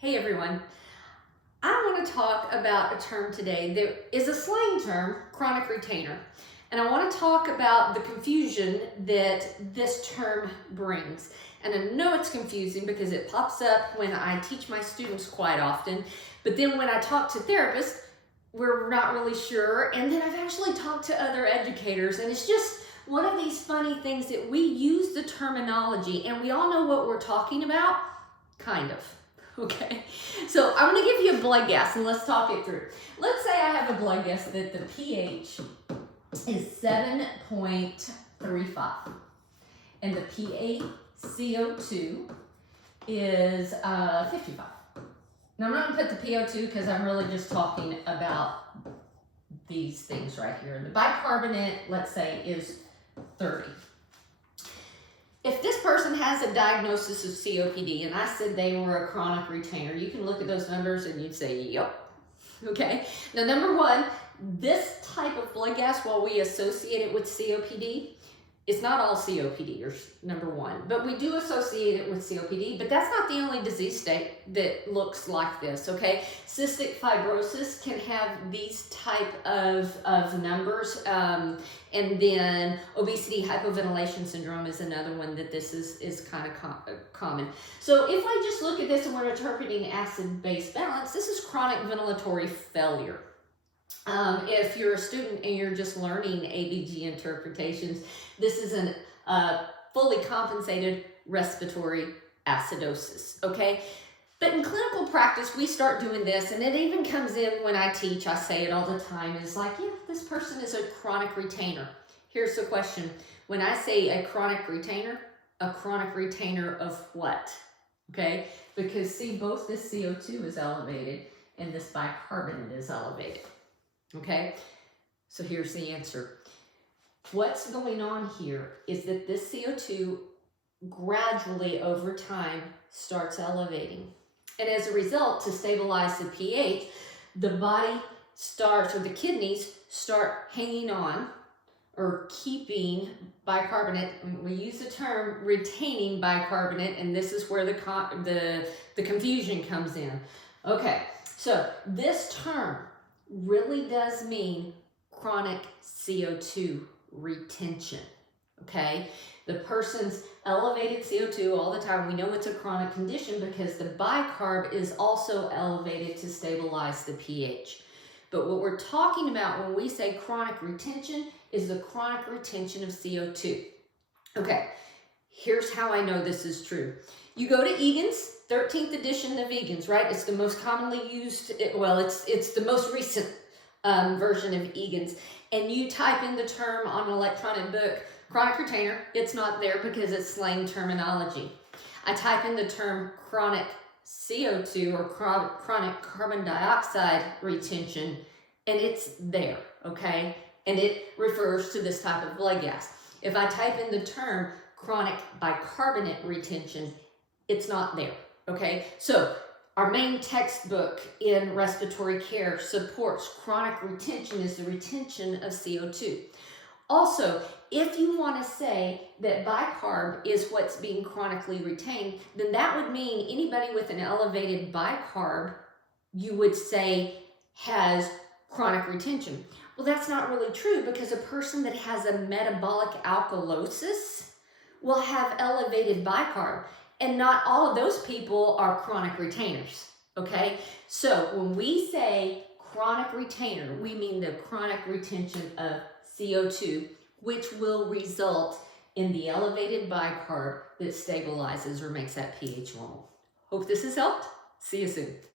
Hey everyone, I want to talk about a term today that is a slang term, chronic retainer. And I want to talk about the confusion that this term brings. And I know it's confusing because it pops up when I teach my students quite often, but then when I talk to therapists, we're not really sure. And then I've actually talked to other educators, and it's just one of these funny things that we use the terminology and we all know what we're talking about, kind of. Okay, so I'm going to give you a blood gas and let's talk it through. Let's say I have a blood gas that the pH is 7.35 and the PaCO2 is 55. Now I'm not going to put the PO2 because I'm really just talking about these things right here. The bicarbonate, let's say, is 30. If this person has a diagnosis of COPD and I said they were a chronic retainer, you can look at those numbers and you'd say, yep. Okay. Now, number one, this type of blood gas, while we associate it with COPD, it's not all COPDers, number one, but we do associate it with COPD, but that's not the only disease state that looks like this, okay? Cystic fibrosis can have these type of numbers, and then obesity hypoventilation syndrome is another one that this is kind of common. So if I just look at this and we're interpreting acid-base balance, this is chronic ventilatory failure. If you're a student and you're just learning ABG interpretations, this is a fully compensated respiratory acidosis, okay? But in clinical practice, we start doing this, and it even comes in when I teach. I say it all the time. It's like, yeah, this person is a chronic retainer. Here's the question. When I say a chronic retainer of what? Okay? Because see, both this CO2 is elevated and this bicarbonate is elevated. Okay, so here's the answer. What's going on here is that this CO2 gradually over time starts elevating. And as a result, to stabilize the pH, the body starts, or the kidneys start hanging on or keeping bicarbonate. We use the term retaining bicarbonate, and this is where the confusion comes in. Okay, so this term really does mean chronic CO2 retention, okay? The person's elevated CO2 all the time. We know it's a chronic condition because the bicarb is also elevated to stabilize the pH. But what we're talking about when we say chronic retention is the chronic retention of CO2. Okay, here's how I know this is true. You go to Egan's, 13th edition of Egan's, right? It's the most commonly used, well, it's the most recent version of Egan's. And you type in the term on an electronic book, chronic retainer. It's not there because it's slang terminology. I type in the term chronic CO2 or chronic carbon dioxide retention, and it's there, okay? And it refers to this type of blood gas. If I type in the term chronic bicarbonate retention, it's not there, okay? So our main textbook in respiratory care supports chronic retention is the retention of CO2. Also, if you want to say that bicarb is what's being chronically retained, then that would mean anybody with an elevated bicarb, you would say, has chronic retention. Well, that's not really true because a person that has a metabolic alkalosis will have elevated bicarb. And not all of those people are chronic retainers, okay? So when we say chronic retainer, we mean the chronic retention of CO2, which will result in the elevated bicarb that stabilizes or makes that pH normal. Hope this has helped. See you soon.